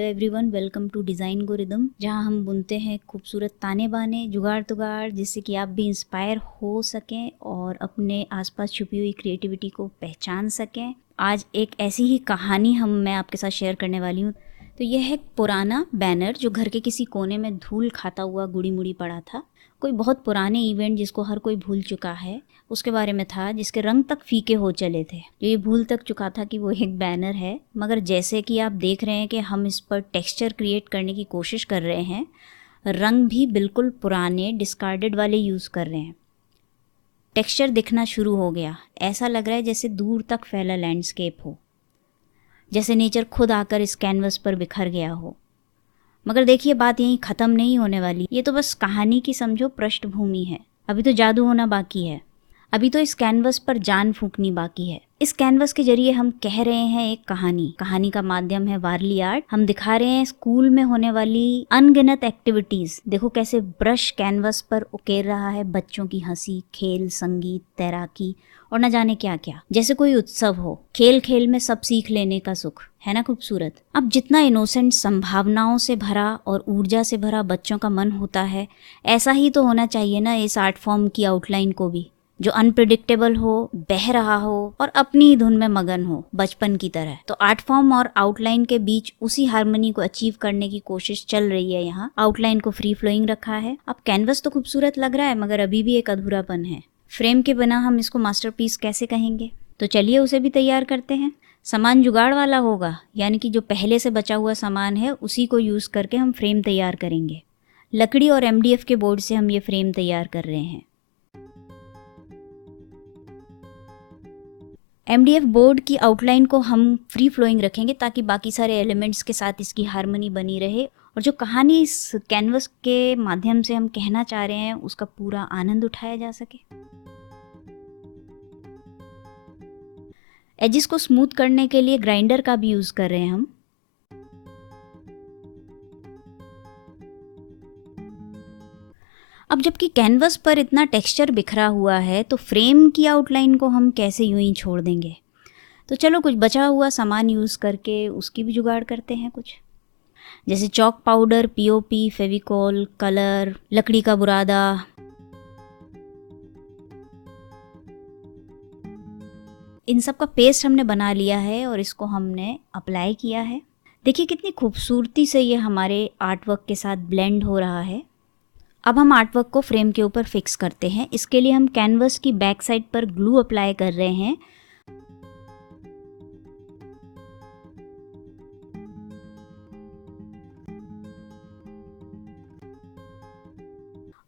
Hello everyone, welcome to design go rhythm, जहाँ हम बुनते हैं खूबसूरत ताने बाने, जुगाड़ तुगाड़, जिससे कि आप भी इंस्पायर हो सकें और अपने आसपास छुपी हुई क्रिएटिविटी को पहचान सकें। आज एक ऐसी ही कहानी मैं आपके साथ शेयर करने वाली हूँ। तो यह है एक पुराना बैनर जो घर के किसी कोने में धूल खाता हुआ गुड़ी मुड़ी पड़ा था। कोई बहुत पुराने इवेंट जिसको हर कोई भूल चुका है उसके बारे में था, जिसके रंग तक फीके हो चले थे। जो ये भूल तक चुका था कि वो एक बैनर है, मगर जैसे कि आप देख रहे हैं कि हम इस पर टेक्सचर क्रिएट करने की कोशिश कर रहे हैं, रंग भी बिल्कुल पुराने डिस्कार्डेड वाले यूज़ कर रहे हैं। टेक्सचर दिखना शुरू हो गया, ऐसा लग रहा है जैसे दूर तक फैला लैंडस्केप हो, जैसे नेचर खुद आकर इस कैनवस पर बिखर गया हो। मगर देखिए, बात यहीं ख़त्म नहीं होने वाली। ये तो बस कहानी की समझो पृष्ठभूमि है, अभी तो जादू होना बाकी है। अभी तो इस कैनवस पर जान फूंकनी बाकी है। इस कैनवस के जरिए हम कह रहे हैं एक कहानी का माध्यम है वारली आर्ट। हम दिखा रहे हैं स्कूल में होने वाली अनगिनत एक्टिविटीज। देखो कैसे ब्रश कैनवस पर उकेर रहा है बच्चों की हंसी, खेल, संगीत, तैराकी और न जाने क्या क्या, जैसे कोई उत्सव हो। खेल खेल में सब सीख लेने का सुख है ना खूबसूरत। अब जितना इनोसेंट, संभावनाओं से भरा और ऊर्जा से भरा बच्चों का मन होता है, ऐसा ही तो होना चाहिए ना इस आर्ट फॉर्म की आउटलाइन को भी, जो अनप्रिडिक्टेबल हो, बह रहा हो और अपनी ही धुन में मगन हो, बचपन की तरह। तो आर्ट फॉर्म और आउटलाइन के बीच उसी हार्मनी को अचीव करने की कोशिश चल रही है यहाँ। आउटलाइन को फ्री फ्लोइंग रखा है। अब कैनवस तो खूबसूरत लग रहा है, मगर अभी भी एक अधूरापन है। फ्रेम के बिना हम इसको मास्टरपीस कैसे कहेंगे? तो चलिए उसे भी तैयार करते हैं। सामान जुगाड़ वाला होगा, यानी कि जो पहले से बचा हुआ सामान है उसी को यूज करके हम फ्रेम तैयार करेंगे। लकड़ी और MDF के बोर्ड से हम ये फ्रेम तैयार कर रहे हैं। MDF बोर्ड की आउटलाइन को हम फ्री फ्लोइंग रखेंगे ताकि बाकी सारे एलिमेंट्स के साथ इसकी हार्मनी बनी रहे और जो कहानी इस कैनवस के माध्यम से हम कहना चाह रहे हैं उसका पूरा आनंद उठाया जा सके। एजिस को स्मूथ करने के लिए ग्राइंडर का भी यूज कर रहे हैं हम। अब जबकि कैनवस पर इतना टेक्सचर बिखरा हुआ है तो फ्रेम की आउटलाइन को हम कैसे यूं ही छोड़ देंगे। तो चलो कुछ बचा हुआ सामान यूज़ करके उसकी भी जुगाड़ करते हैं कुछ, जैसे chalk powder, POP, Fevicol, colour, लकड़ी का बुरादा। इन सब का पेस्ट हमने बना लिया है और इसको हमने अप्लाई किया है। देखिए कितनी खूबसूरती से ये हमारे आर्टवर्क के साथ ब्लेंड हो रहा है। अब हम आर्टवर्क को फ्रेम के ऊपर फिक्स करते हैं। इसके लिए हम कैनवस की बैक साइड पर ग्लू अप्लाई कर रहे हैं।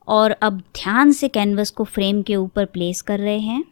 और अब ध्यान से कैनवस को फ्रेम के ऊपर प्लेस कर रहे हैं।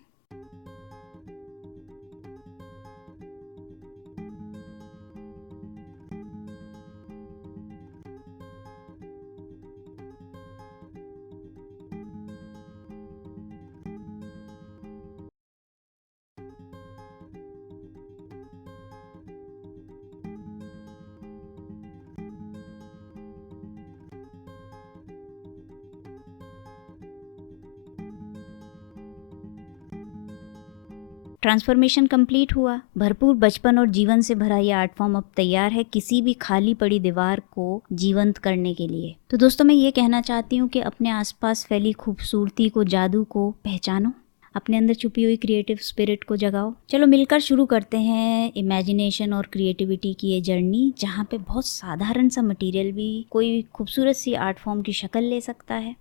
ट्रांसफॉर्मेशन कंप्लीट हुआ। भरपूर बचपन और जीवन से भरा ये आर्ट फॉर्म अब तैयार है किसी भी खाली पड़ी दीवार को जीवंत करने के लिए। तो दोस्तों, मैं ये कहना चाहती हूँ कि अपने आसपास फैली खूबसूरती को, जादू को पहचानो, अपने अंदर छुपी हुई क्रिएटिव स्पिरिट को जगाओ। चलो मिलकर शुरू करते हैं इमेजिनेशन और क्रिएटिविटी की ये जर्नी, जहाँ पे बहुत साधारण सा मटेरियल भी कोई खूबसूरत सी आर्ट फॉर्म की शक्ल ले सकता है।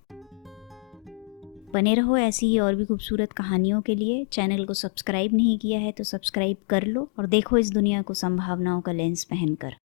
बने रहो ऐसी ही और भी खूबसूरत कहानियों के लिए। चैनल को सब्सक्राइब नहीं किया है तो सब्सक्राइब कर लो और देखो इस दुनिया को संभावनाओं का लेंस पहनकर।